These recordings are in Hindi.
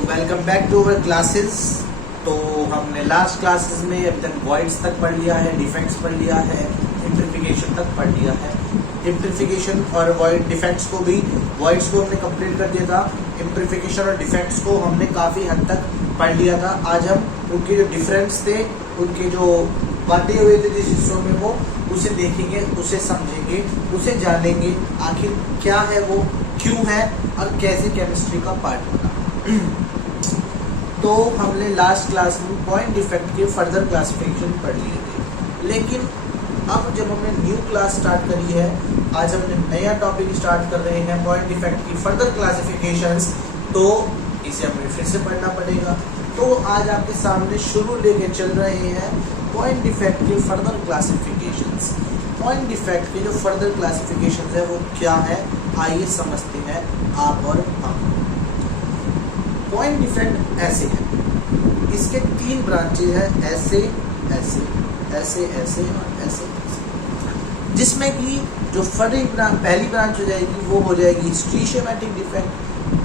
Welcome back to our classes. तो हमने लास्ट क्लासेस में अभी तक वॉइड्स तक पढ़ लिया है, डिफेक्ट्स पढ़ लिया है, इम्प्लीफिकेशन तक पढ़ लिया है। इम्प्लीफिकेशन और वॉइड डिफेक्ट्स को भी, वॉइड्स को हमने कंप्लीट कर दिया था, इम्प्लीफिकेशन और डिफेक्ट्स को हमने काफ़ी हद तक पढ़ लिया था। आज हम उनके जो डिफरेंस थे, उनके जो बातें हुए थे जिस हिस्सों में, वो उसे देखेंगे, उसे समझेंगे, उसे जानेंगे, आखिर क्या है वो, क्यों है और कैसे केमिस्ट्री का पार्ट होगा। तो हमने लास्ट क्लास में पॉइंट डिफेक्ट के फर्दर क्लासिफिकेशन पढ़ लिए थे, लेकिन अब जब हमने न्यू क्लास स्टार्ट करी है, आज हमने नया टॉपिक स्टार्ट कर रहे हैं पॉइंट डिफेक्ट की फर्दर क्लासिफिकेशंस, तो इसे हमें फिर से पढ़ना पड़ेगा। तो आज आपके सामने शुरू लेके चल रहे हैं पॉइंट डिफेक्ट के फर्दर क्लासिफिकेशंस। पॉइंट डिफेक्ट के जो फर्दर क्लासिफिकेशंस है वो क्या है, आइए समझते हैं आप और हम। पॉइंट डिफेक्ट ऐसे है, इसके तीन ब्रांचेज हैं, ऐसे ऐसे ऐसे ऐसे और ऐसे, जिसमें कि जो पहली ब्रांच हो जाएगी वो हो जाएगी स्टीशियोमेट्रिक डिफेक्ट,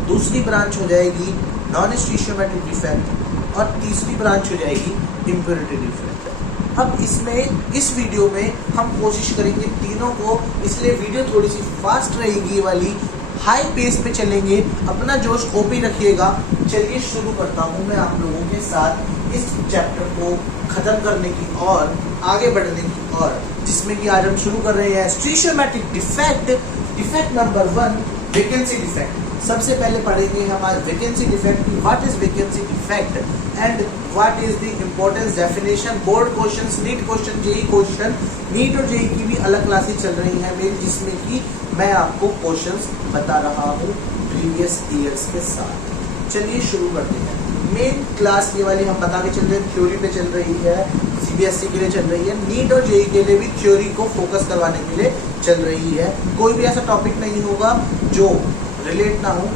दूसरी ब्रांच हो जाएगी नॉन स्टीशियोमेट्रिक डिफेक्ट और तीसरी ब्रांच हो जाएगी इम्प्योरिटी डिफेक्ट। अब इसमें इस वीडियो में हम कोशिश करेंगे तीनों को, इसलिए वीडियो थोड़ी सी फास्ट रहेगी वाली, हाई पेस पे चलेंगे, अपना जोश ओपी रखिएगा। चलिए शुरू करता हूँ मैं आप लोगों के साथ इस चैप्टर को ख़त्म करने की और आगे बढ़ने की और, जिसमें कि आज हम शुरू कर रहे हैं stoichiometric defect. Defect number 1, vacancy defect. सबसे पहले पढ़ेंगे हम आज वैकेंसी डिफेक्ट की, what is vacancy defect and what is the importance definition. Board questions, NEET question, JEE question, NEET और जेई की भी अलग क्लासेस चल रही हैं मेरी, जिसमें कि मैं आपको क्वेश्चंस बता रहा हूँ प्रीवियस ईयर्स के साथ। चलिए शुरू करते हैं। मेन क्लास ये वाली हम बता के चल रहे हैं, थ्योरी पे चल रही है, सीबीएसई के लिए चल रही है, नीट और जेई के लिए भी थ्योरी को फोकस करवाने के लिए चल रही है। कोई भी ऐसा टॉपिक नहीं होगा जो रिलेट ना हो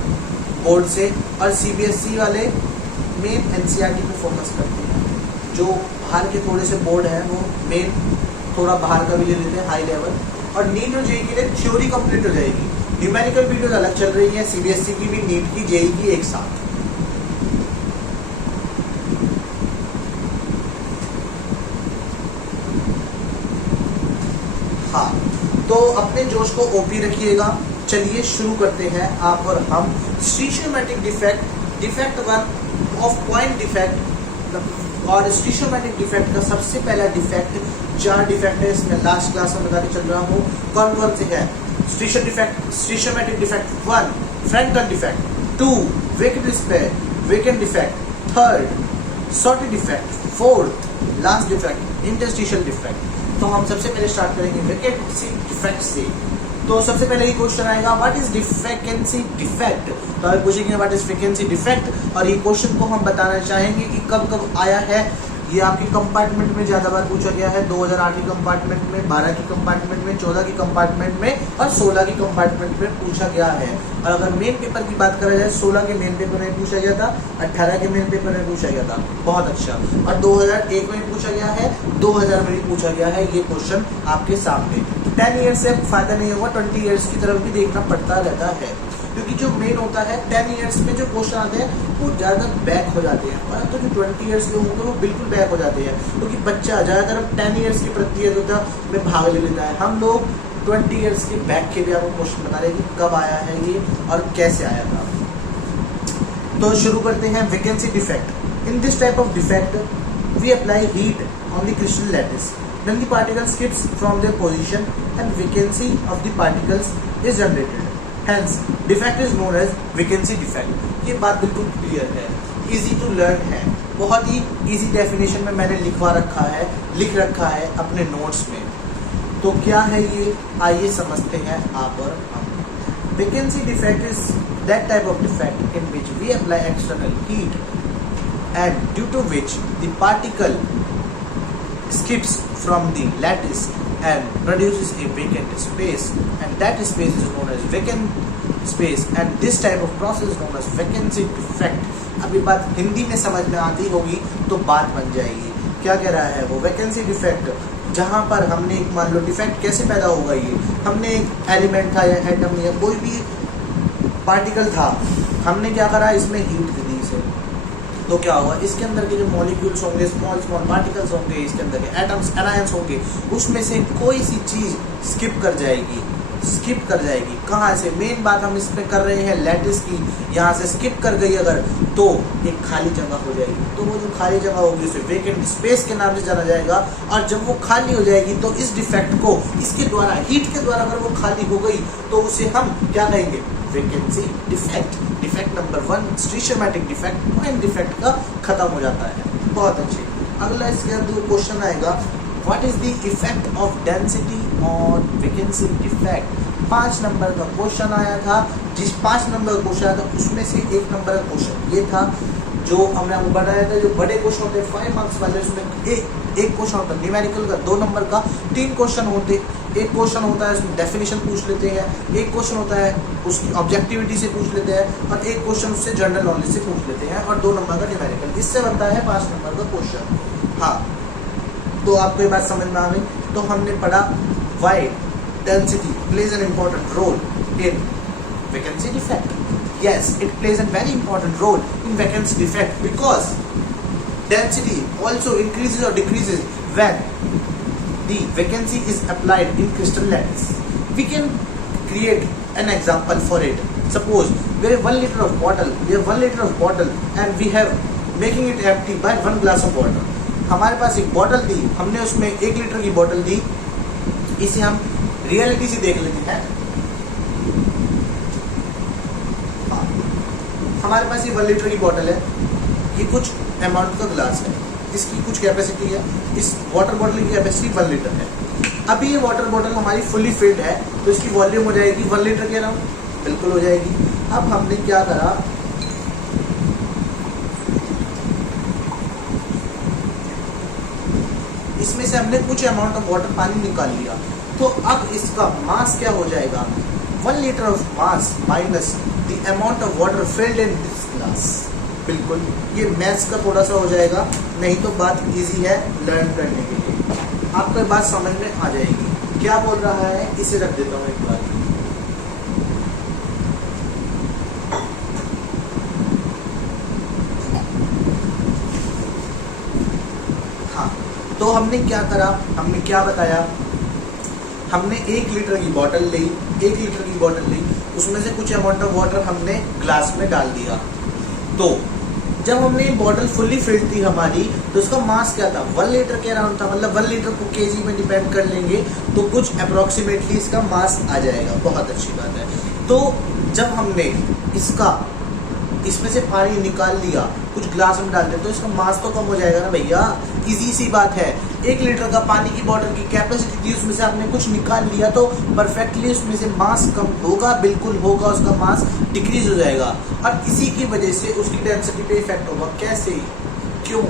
बोर्ड से, और सीबीएसई वाले मेन एनसीईआरटी को फोकस करते हैं। जो बाहर के थोड़े से बोर्ड हैं वो मेन थोड़ा बाहर का भी ले लेते हैं, हाई लेवल। और नीट और जेई के लिए थ्योरी कंप्लीट हो जाएगी, न्यूमेरिकल वीडियोज अलग चल रही है, सीबीएसई की भी, नीट की, जेई की एक साथ। हाँ, तो अपने जोश को ओपी रखिएगा। चलिए शुरू करते हैं आप और हम। Stoichiometric defect, defect 1 of point defect. और स्टीशियोमेट्रिक डिफेक्ट का सबसे पहला डिफेक्ट, 4 डिफेक्ट है इसमें, लास्ट क्लास में बताते चल रहा हूँ कौन कौन से है। Stoichiometric defect 1, Frenkel defect, 2, vacant defect, 3, Schottky defect, 4th last defect, interstitial defect. तो हम सबसे पहले स्टार्ट करेंगे वैकेंसी डिफेक्ट से। तो सबसे पहले ये क्वेश्चन आएगा, व्हाट इज वैकेंसी डिफेक्ट। तो आप पूछेंगे व्हाट इज वैकेंसी डिफेक्ट, और ये क्वेश्चन को हम बताना चाहेंगे कि कब कब आया है। ये आपके कंपार्टमेंट में ज़्यादा बार पूछा गया है, 2008 की कंपार्टमेंट में, 12 की कंपार्टमेंट में, 14 की कंपार्टमेंट में और 16 की कंपार्टमेंट में पूछा गया है। और अगर मेन पेपर की बात करा जाए, 16 के मेन पेपर में पूछा गया था, 18 के मेन पेपर में पूछा गया था, बहुत अच्छा। और 2001 में पूछा गया है, 2000 में भी पूछा गया है ये क्वेश्चन आपके सामने। 10 ईयर्स से फायदा नहीं होगा, 20 ईयर्स की तरफ भी देखना पड़ता रहता है, क्योंकि जो मेन होता है 10 ईयर्स में जो क्वेश्चन आते हैं वो ज़्यादा बैक हो जाते हैं, और तो जो 20 ईयर्स के होंगे वो बिल्कुल बैक हो जाते हैं, क्योंकि बच्चा ज़्यादातर 10 ईयर्स की प्रतियोगिता में भाग ले लेता है। हम लोग 20 ईयर्स के बैक के भी आपको क्वेश्चन बता रहे हैं कि कब आया है ये और कैसे आया था। तो शुरू करते हैं vacancy defect. In this type of defect we apply heat on the crystal lattice, then the particle skips from their position and vacancy of the particles is generated. Hence, defect is known as vacancy defect. ये बात बिल्कुल क्लियर है, easy to learn है, बहुत ही easy definition में मैंने लिख रखा है अपने notes में। तो क्या है ये, आइए समझते हैं आप और हम। Vacancy defect is that type of defect in which we apply external heat and due to which the particle skips from the lattice and produces a vacant space, and that space is known as vacant space, and this type of process is known as vacancy defect. अभी बात हिंदी में समझ में आती होगी तो बात बन जाएगी। क्या कह रहा है वो, वैकेंसी डिफेक्ट, जहाँ पर हमने एक, मान लो डिफेक्ट कैसे पैदा होगा, ये हमने एक एलिमेंट था या एटम या कोई भी पार्टिकल था, हमने क्या करा, इसमें हीट दे दी, से, तो क्या होगा, इसके अंदर के जो मॉलिक्यूल्स होंगे, स्मॉल स्मॉल पार्टिकल्स होंगे, इसके अंदर के एटम्स एनायंस होंगे, उसमें से कोई सी चीज स्किप कर जाएगी। स्किप कर जाएगी कहाँ से? मेन बात हम इसमें कर रहे हैं लैटिस की। यहाँ से स्किप कर गई अगर, तो एक खाली जगह हो जाएगी। तो वो जो खाली जगह होगी उसे वेकेंट स्पेस के नाम से जाना जाएगा। और जब वो खाली हो जाएगी तो इस डिफेक्ट को इसके द्वारा, हीट के द्वारा अगर वो खाली हो गई तो उसे हम क्या कहेंगे? Vacancy defect. Defect number 1 stoichiometric defect, point defect का खत्म हो जाता है। बहुत अच्छे। अगला इसके अंदर क्वेश्चन आएगा, what is the effect of density on vacancy defect. 5 number का क्वेश्चन आया था। जिस 5 नंबर का क्वेश्चन आया था उसमें से 1 नंबर का क्वेश्चन ये था जो हमने आपको बताया था। जो बड़े क्वेश्चन होते हैं 5 मार्क्स वाले, उसमें एक क्वेश्चन होता है न्यूमेरिकल का, 2 नंबर का 3 क्वेश्चन होते। एक क्वेश्चन होता है उसमें डेफिनेशन पूछ लेते हैं, एक क्वेश्चन होता है उसकी ऑब्जेक्टिविटी से पूछ लेते हैं, और एक क्वेश्चन उससे जनरल नॉलेज से पूछ लेते हैं, और 2 नंबर का न्यूमेरिकल। इससे बनता है 5 नंबर का क्वेश्चन। हाँ, तो आपको ये बात समझ में आ गई। तो हमने पढ़ा why density plays an important role in vacancy defect. Yes, it plays a very important role in vacancy defect because density also increases or decreases when the vacancy is applied in crystal lattice. We can create an example for it. Suppose we have 1 liter of bottle. We have 1 liter of bottle and we have making it empty by 1 glass of water. हमारे पास एक बॉटल दी, हमने उसमें 1 लीटर की बॉटल दी। इसे हम रियलिटी से देख लेते हैं। हमारे पास ये 1 लीटर की बॉटल है, ये कुछ अमाउंट का ग्लास है, इसकी कुछ कैपेसिटी है। इस वाटर बॉटल की कैपेसिटी 1 लीटर है। अभी ये वाटर बॉटल हमारी फुली फिल्ड है, तो इसकी वॉल्यूम हो जाएगी 1 लीटर के अराउंड, बिल्कुल हो जाएगी। अब हमने क्या करा, इसमें से हमने कुछ अमाउंट ऑफ वाटर पानी निकाल लिया, तो अब इसका मास क्या हो जाएगा? 1 litre of mass minus the amount of water filled in this glass. बिल्कुल, ये मैथ्स का थोड़ा सा हो जाएगा, नहीं तो बात इजी है लर्न करने के लिए, आपको बात समझ में आ जाएगी। क्या बोल रहा है, इसे रख देता हूँ एक बार। हाँ, तो हमने क्या करा, हमने क्या बताया, हमने 1 लीटर की बॉटल ली, 1 लीटर की बॉटल ली, उसमें से कुछ अमाउंट ऑफ वाटर हमने ग्लास में डाल दिया। तो जब हमने बॉटल फुल्ली फिल्ड थी हमारी, तो उसका मास क्या था? 1 लीटर के अराउंड था। मतलब 1 लीटर को केजी में डिपेंड कर लेंगे तो कुछ अप्रोक्सीमेटली इसका मास आ जाएगा। बहुत अच्छी बात है। तो जब हमने इसमें से पानी निकाल लिया, कुछ ग्लास में डाल दिया, तो इसका मास तो कम हो जाएगा ना भैया। इजी सी बात है। 1 लीटर का पानी की बॉटल की कैपेसिटी थी, उसमें से आपने कुछ निकाल लिया, तो परफेक्टली उसमें से मास कम होगा, बिल्कुल होगा, उसका मास डिक्रीज हो जाएगा, और इसी की वजह से उसकी डेंसिटी पे इफेक्ट होगा। कैसे, क्यों,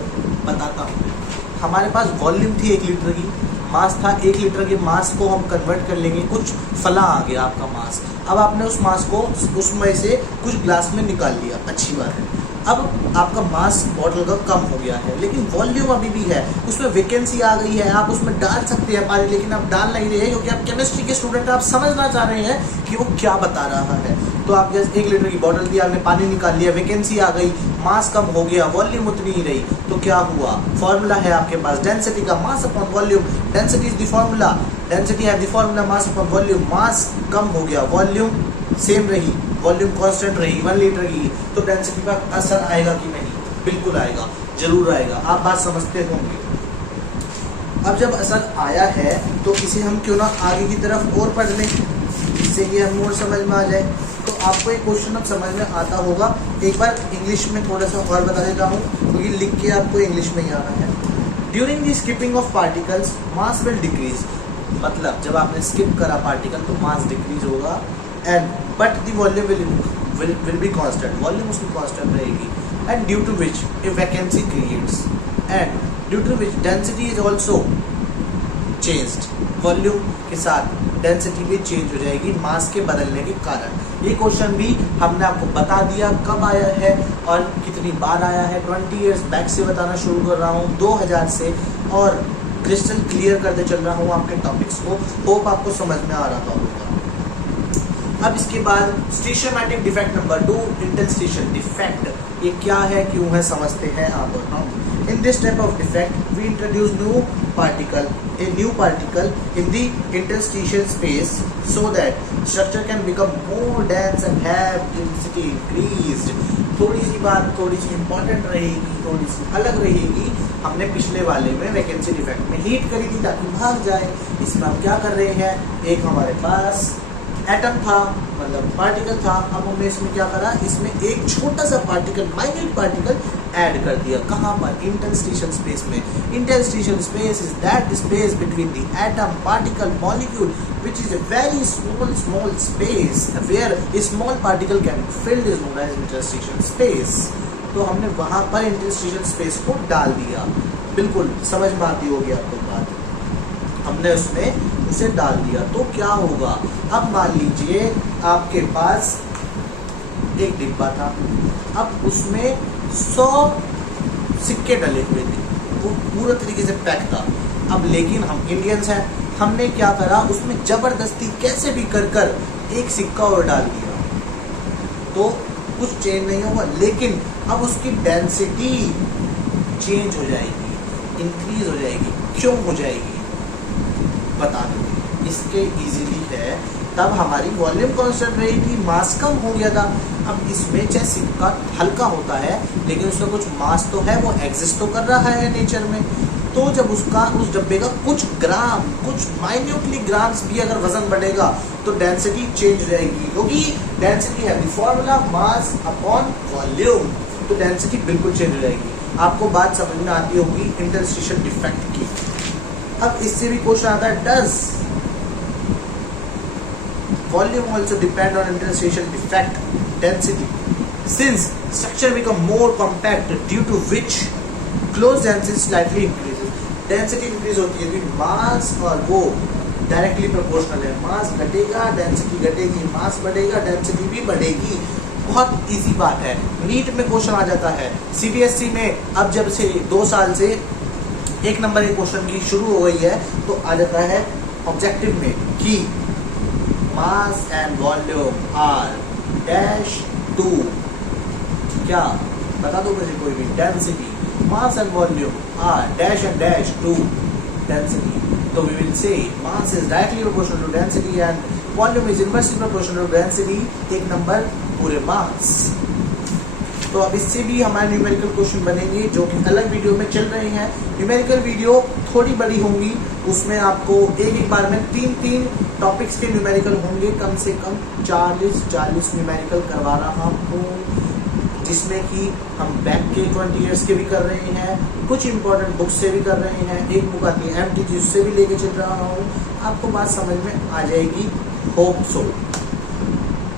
बताता हूँ। हमारे पास वॉल्यूम थी 1 लीटर की, मास था 1 लीटर के मास को हम कन्वर्ट कर लेंगे, कुछ फला आ गया आपका मास। अब आपने उस मास को उसमें से कुछ ग्लास में निकाल लिया, अच्छी बात है। अब आपका मास बॉटल का कम हो गया है, लेकिन वॉल्यूम अभी भी है, उसमें वैकेंसी आ गई है। आप उसमें डाल सकते हैं पानी, लेकिन आप डाल नहीं रहे हैं क्योंकि आप केमिस्ट्री के स्टूडेंट, आप समझना चाह रहे हैं कि वो क्या बता रहा है। तो आप जैसे 1 लीटर की बॉटल दी, आपने पानी निकाल लिया, वैकेंसी आ गई, मास कम हो गया, वॉल्यूम उतनी ही रही, तो क्या हुआ? फॉर्मूला है आपके पास डेंसिटी का, mass upon volume. Density is the formula, density है the formula, mass upon volume. Mass कम हो गया, वॉल्यूम सेम रही, वॉल्यूम कांस्टेंट रही 1 लीटर की, तो डेंसिटी पर असर आएगा कि नहीं? बिल्कुल आएगा, जरूर आएगा। आप बात समझते होंगे। अब जब असर आया है तो इसे हम क्यों ना आगे की तरफ और पढ़ लें, इससे ये हम और समझ में आ जाए। तो आपको एक क्वेश्चन अब समझ में आता होगा। एक बार इंग्लिश में थोड़ा सा और बता देता हूँ, क्योंकि लिख के आपको इंग्लिश में ही आना है। During the skipping of particles mass will decrease. मतलब जब आपने स्किप करा पार्टिकल तो मास डिक्रीज होगा, and but the volume will be constant, volume उसकी कांस्टेंट रहेगी, and due to which a vacancy creates, and due to which density is also changed. Volume के साथ डेंसिटी भी चेंज हो जाएगी मास के बदलने के कारण। ये क्वेश्चन भी हमने आपको बता दिया कब आया है और कितनी बार आया है। 20 ईयर्स बैक से बताना शुरू कर रहा हूँ, 2000 से, और क्रिस्टल क्लियर करते चल रहा हूँ आपके टॉपिक्स को। होप आपको समझ में आ रहा होगा। अब इसके बाद स्टीशियोमेट्रिक डिफेक्ट नंबर 2, इंटरस्टिशियल डिफेक्ट। ये क्या है, क्यों है, समझते हैं आप और हम। In this type of defect, we introduce a new particle in the interstitial space so that structure can become more dense and have density increased. थोड़ी सी बात थोड़ी सी इंपॉर्टेंट रहेगी, थोड़ी सी अलग रहेगी। हमने पिछले वाले में वैकेंसी डिफेक्ट में हीट करी थी ताकि भाग जाए। इसमें हम क्या कर रहे हैं, एक हमारे पास एटम था, मतलब पार्टिकल था। अब हमने इसमें क्या करा, इसमें एक छोटा सा पार्टिकल, माइन्यूट पार्टिकल ऐड कर दिया। कहाँ पर, इंटरस्टिशियल स्पेस में। Interstitial space is that space between the atom, particle, molecule which is a very small space where a small particle can be filled is known as interstitial space. तो हमने वहाँ पर इंटरस्टिशियल स्पेस को डाल दिया। बिल्कुल समझ में आती होगी आपको बात। हमने उसमें उसे डाल दिया तो क्या होगा, अब मान लीजिए आपके पास एक डिब्बा था, अब उसमें 100 सिक्के डले हुए थे, वो पूरा तरीके से पैक था। अब लेकिन हम इंडियंस हैं, हमने क्या करा, उसमें जबरदस्ती कैसे भी कर एक सिक्का और डाल दिया तो कुछ चेंज नहीं होगा, लेकिन अब उसकी डेंसिटी चेंज हो जाएगी, इंक्रीज हो जाएगी। क्यों हो जाएगी बता दो, इसके इजीली है, तब हमारी वॉल्यूम कांस्टेंट रही थी, मास कम हो गया था। अब इसमें चाहे सिक्का हल्का होता है लेकिन उसका कुछ मास तो है, वो एग्जिस्ट तो कर रहा है नेचर में। तो जब उसका उस डब्बे का कुछ ग्राम, कुछ माइन्यूटली ग्राम्स भी अगर वजन बढ़ेगा तो डेंसिटी चेंज हो जाएगी, क्योंकि डेंसिटी है the formula mass upon volume. तो डेंसिटी बिल्कुल चेंज हो जाएगी। आपको बात समझ में आती होगी इंटरस्टिशियल डिफेक्ट की। अब इससे भी क्वेश्चन आता है, does volume also depend on interstitial defect density since structure become more compact due to which close density slightly increase. Density increase होती है, मास और वो डायरेक्टली प्रोपोर्शनल है। मास घटेगा, डेंसिटी घटेगी, मास बढ़ेगा, डेंसिटी भी बढ़ेगी। बहुत इजी बात है। नीट में क्वेश्चन आ जाता है, सीबीएसई में अब जब से 2 साल से 1 नंबर के क्वेश्चन की शुरू हो गई है तो आ जाता है ऑब्जेक्टिव में कि mass and volume are dash to, क्या बता दो मुझे कोई भी, density, mass and volume are dash and dash to density. So we will say mass is directly proportional to density and volume is inversely proportional to density. एक नंबर पूरे मास। तो अब इससे भी हमारे न्यूमेरिकल क्वेश्चन बनेंगे जो कि अलग वीडियो में चल रहे हैं। न्यूमेरिकल वीडियो थोड़ी बड़ी होंगी, उसमें आपको एक बार में 3 टॉपिक्स के न्यूमेरिकल होंगे, कम से कम 40 न्यूमेरिकल करवा रहा हूँ, जिसमें कि हम बैक के 20 ईयर्स के भी कर रहे हैं, कुछ इंपॉर्टेंट बुक्स से भी कर रहे हैं, एक बुक आती है MTG उससे भी लेके चल रहा हूँ। आपको बात समझ में आ जाएगी, होप सो।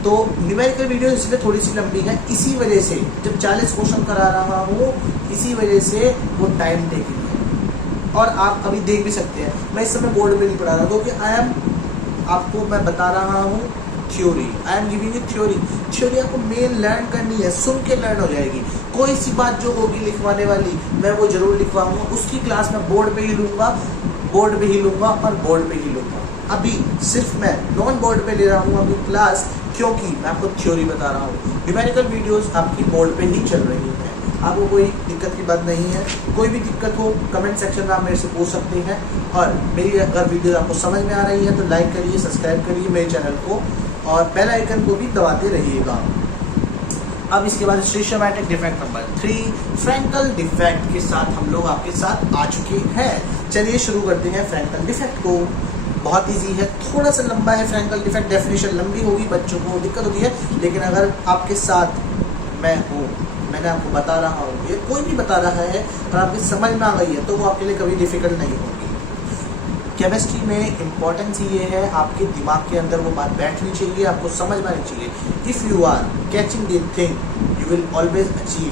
तो न्यूमेरिकल वीडियो इसलिए थोड़ी सी लंबी है, इसी वजह से जब 40 क्वेश्चन करा रहा हूँ, इसी वजह से वो टाइम टेकिंग है। और आप अभी देख भी सकते हैं, मैं इस समय बोर्ड पे नहीं पढ़ा रहा, क्योंकि आपको मैं बता रहा हूँ theory, I am giving you theory. Theory आपको मेन लर्न करनी है, सुन के लर्न हो जाएगी। कोई सी बात जो होगी लिखवाने वाली, मैं वो जरूर लिखवाऊंगा, उसकी क्लास मैं बोर्ड पे ही लूँगा, बोर्ड पे ही लूँगा और बोर्ड पे ही लूँगा। अभी सिर्फ मैं नॉन बोर्ड पे ले रहा हूँ अभी क्लास, क्योंकि मैं आपको थ्योरी बता रहा हूँ। न्यूमेरिकल वीडियोस आपकी बोर्ड पे ही चल रही हैं, आपको कोई दिक्कत की बात नहीं है। कोई भी दिक्कत हो कमेंट सेक्शन में आप मेरे से पूछ सकते हैं। और मेरी अगर वीडियो आपको समझ में आ रही है तो लाइक करिए, सब्सक्राइब करिए मेरे चैनल को और बेल आइकन को भी दबाते रहिएगा। अब इसके बाद स्टीशियोमेट्रिक डिफेक्ट नंबर 3, फ्रैंकल डिफेक्ट के साथ हम लोग आपके साथ आ चुके हैं। चलिए शुरू करते हैं फ्रैंकल डिफेक्ट को। बहुत इजी है, थोड़ा सा लंबा है फ्रैंकल डिफेक्ट, डेफिनेशन लंबी होगी, बच्चों को दिक्कत होती है, लेकिन अगर आपके साथ मैं हूँ, मैंने आपको बता रहा हूँ, ये कोई भी बता रहा है और आपकी समझ में आ गई है तो वो आपके लिए कभी डिफिकल्ट नहीं होगी। केमिस्ट्री में इम्पोर्टेंस ये है, आपके दिमाग के अंदर वो बात बैठनी चाहिए, आपको समझ में आनी चाहिए। If you are catching the thing you will always achieve.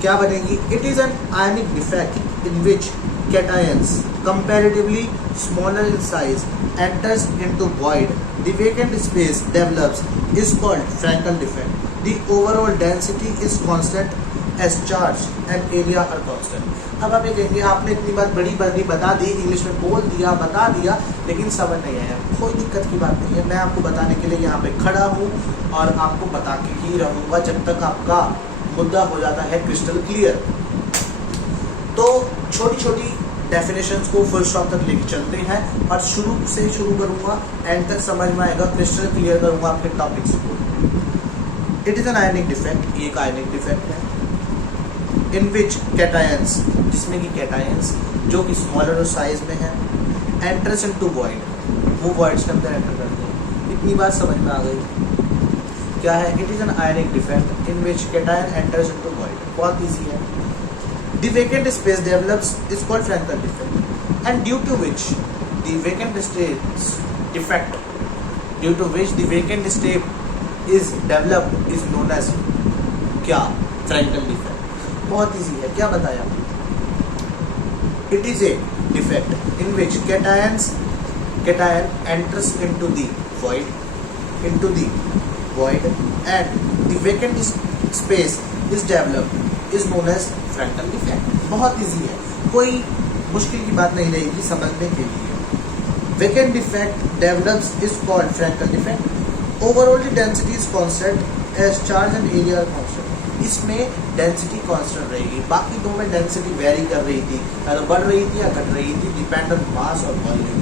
क्या बनेगी? It is an ionic defect in which cations comparatively smaller in size enters into void. The vacant space develops is called Frankel defect. The overall density is constant as charge and area are constant। अब आप ये कहेंगे आपने इतनी बात बड़ी बड़ी बता दी, इंग्लिश में बोल दिया, बता दिया, लेकिन समझ नहीं आया। कोई दिक्कत की बात नहीं है, मैं आपको बताने के लिए यहाँ पे खड़ा हूँ और आपको बता के ही रहूँगा जब तक आपका मुद्दा हो जाता है क्रिस्टल क्लियर। तो छोटी छोटी डेफिनेशंस को फुल स्टॉप तक लेके चलते हैं और शुरू से शुरू करूँगा, एंड तक समझ में आएगा, क्रिस्टल क्लियर करूँगा आपके टॉपिक्स को। It is an ionic defect, ये एक आयनिक डिफेक्ट है। इन विच कैटायंस, जिसमें कि कैटायंस जो कि स्मॉलर साइज में है, एंटर्स इनटू वॉइड, वो वॉइड्स के अंदर एंटर करते हैं। इतनी बात समझ में आ गई क्या है? It is an ionic defect in which cation enters into void. बहुत ईजी है। The vacant space develops is called Frankel defect, and due to which the vacant state defect, due to which the vacant state is developed is known as क्या? Frankel defect। बहुत easy है, क्या बताया? It is a defect in which cation enters into the void, and the vacant space is developed is known as Frenkel defect. बहुत इजी है, कोई मुश्किल की बात नहीं रहेगी समझने के लिए। Vacant defect develops is called Frenkel defect. Overall the density is constant as charge and area are constant. इसमें डेंसिटी कांस्टेंट रहेगी, बाकी दो में डेंसिटी वेरी कर रही थी, या तो बढ़ रही थी या घट रही थी, डिपेंड ऑन मास और वॉल्यूम,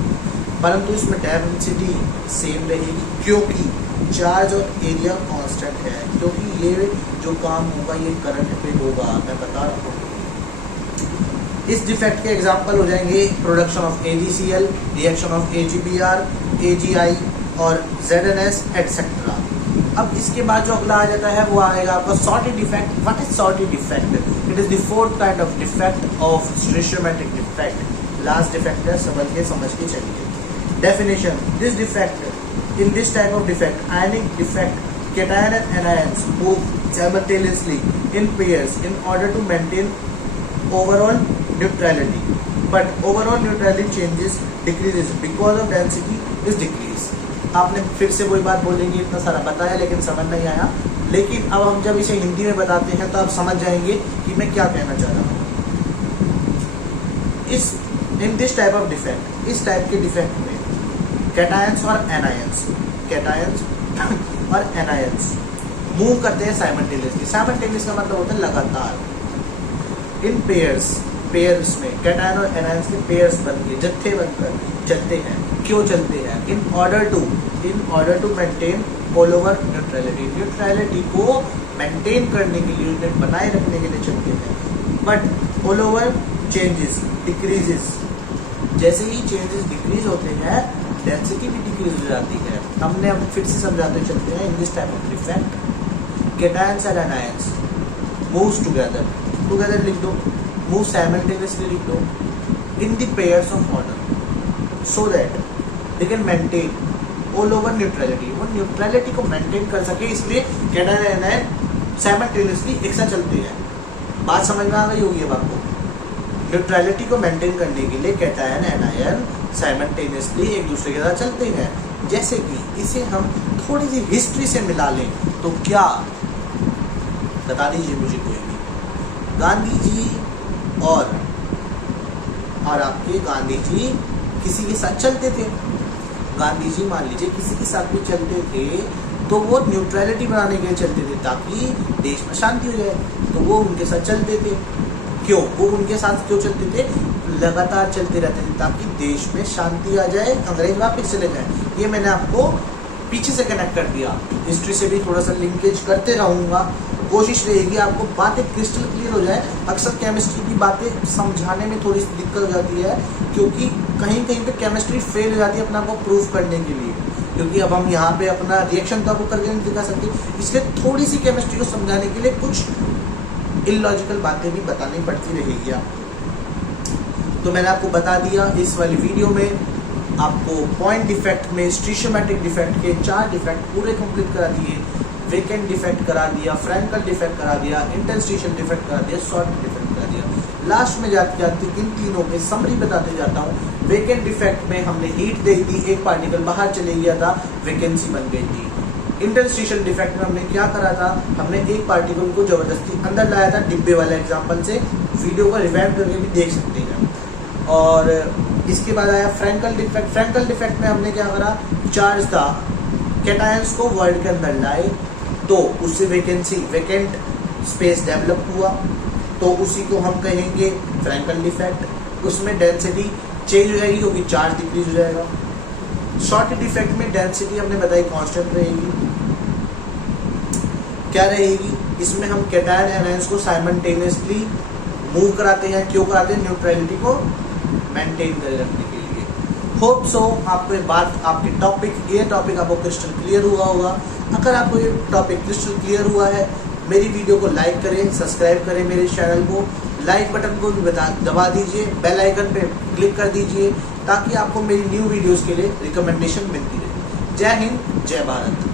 परंतु इसमें डेंसिटी सेम रहेगी क्योंकि चार्ज और एरिया कांस्टेंट है। क्योंकि ये जो काम होगा ये करंट पे होगा, मैं बता रहा हूँ। इस डिफेक्ट के एग्जांपल हो जाएंगे production of AgCl, reaction of AgBr, AgI और ZNS एटसेट्रा। अब इसके बाद जो अगला आ जाता है वो आएगा आपका Schottky defect. What is Schottky defect? It is the fourth kind of defect of stoichiometric defect. Last defect है, समझ के चलिए। Definition: this defect, in this type of defect, ionic defect, cation and anions move simultaneously in pairs in order to maintain overall neutrality, but overall neutrality changes decreases because of density is decrease। आपने फिर से वही बात बोलेंगे, इतना सारा बताया लेकिन समझ नहीं आया, लेकिन अब हम जब इसे हिंदी में बताते हैं तो आप समझ जाएंगे कि मैं क्या कहना चाह रहा हूँ। इस in this type of defect, इस टाइप के डिफेक्ट में कैटायंस और एनायंस मूव करते हैं साइमल्टेनियसली। साइमल्टेनियस का मतलब होता है लगातार। इन पेयर्स में कैटायन और एनायंस के पेयर्स बनके, जत्थे बनकर चलते हैं। क्यों चलते हैं? In order to maintain all over neutrality को मेंटेन करने के लिए, उन्हें बनाए रखने के लिए चलते हैं। But all over changes decreases, जैसे ही चेंजेस डिक्रीज होते हैं डेंसिटी भी डिक्रीज हो जाती है। हमने अब फिर से समझाते चलते हैं। इन this type of defect cations and anions moves together लिख दो, मूव साइमल्टेनियसली लिख दो in the pairs of order so that they can maintain all over neutrality. वो न्यूट्रलिटी को मेंटेन कर सके, इसलिए कैटायन एंड एनायन साइमल्टेनियसली एक साथ चलते हैं। बात समझ में आ गई होगी अब आपको। न्यूट्रलिटी को मेंटेन करने के लिए कैटायन एनायन साइमल्टेनियसली एक दूसरे के साथ चलते हैं। जैसे कि इसे हम थोड़ी सी हिस्ट्री से मिला लें तो क्या, बता दीजिए मुझे कोई भी। गांधी जी और आपके गांधी जी किसी के साथ चलते थे। गांधी जी मान लीजिए किसी के साथ भी चलते थे तो वो न्यूट्रलिटी बनाने के लिए चलते थे ताकि देश में शांति हो जाए, तो वो उनके साथ चलते थे। क्यों वो उनके साथ क्यों चलते थे? लगातार चलते रहते थे ताकि देश में शांति आ जाए, अंग्रेज वापस चले जाए। ये मैंने आपको पीछे से कनेक्ट कर दिया। हिस्ट्री से भी थोड़ा सा लिंकेज करते रहूँगा, कोशिश रहेगी आपको बातें क्रिस्टल क्लियर हो जाए। अक्सर केमिस्ट्री की बातें समझाने में थोड़ी सी दिक्कत हो जाती है क्योंकि कहीं कहीं पे केमिस्ट्री फेल हो जाती है अपना को प्रूव करने के लिए, क्योंकि अब हम यहाँ पे अपना रिएक्शन तो आपको करके नहीं दिखा सकते, इसलिए थोड़ी सी केमिस्ट्री को समझाने के लिए कुछ इलॉजिकल बातें भी बतानी पड़ती रहेगी आपको। तो मैंने आपको बता दिया इस वाली वीडियो में, आपको पॉइंट डिफेक्ट में स्टिशियोमेट्रिक डिफेक्ट के 4 डिफेक्ट पूरे कंप्लीट करा दिए। वेकेंट डिफेक्ट करा दिया, फ्रैंकल डिफेक्ट करा दिया, इंटरस्टिशियल डिफेक्ट करा दिया, शॉर्ट डिफेक्ट करा दिया। लास्ट में जाते जाते इन तीनों में समरी बताते जाता हूँ। वेकेंट डिफेक्ट में हमने हीट दे दी, एक पार्टिकल बाहर चले गया था, वैकेंसी बन गई थी। इंटरस्टिशियल डिफेक्ट में हमने क्या करा था, हमने एक पार्टिकल को जबरदस्ती अंदर लाया था, डिब्बे वाला एग्जांपल से, वीडियो को रिवाइंड करके भी देख सकते हैं। और इसके बाद आया फ्रैंकल डिफेक्ट। फ्रैंकल डिफेक्ट में हमने क्या करा, चार्ज था कैटायंस को वॉइड के अंदर लाए, तो उससे वैकेंट स्पेस डेवलप हुआ, तो उसी को हम कहेंगे फ्रैंकल डिफेक्ट। उसमें डेंसिटी चेंज हो जाएगी क्योंकि चार्ज डिक्रीज हो जाएगा। शॉर्ट डिफेक्ट में डेंसिटी हमने बताई कांस्टेंट रहेगी। क्या रहेगी, इसमें हम कैटायन एनायंस को साइमल्टेनियसली मूव कराते हैं। क्यों कराते हैं, न्यूट्रलिटी को मेंटेन करे रखने के लिए। होप सो आपको ये बात, आपके ये टॉपिक आपको क्रिस्टल क्लियर हुआ होगा। अगर आपको ये टॉपिक क्रिस्टल क्लियर हुआ है, मेरी वीडियो को लाइक करें, सब्सक्राइब करें मेरे चैनल को, लाइक बटन को भी दबा दीजिए, बेल आइकन पे क्लिक कर दीजिए, ताकि आपको मेरी न्यू वीडियोस के लिए रिकमेंडेशन मिलती रहे। जय हिंद, जय भारत।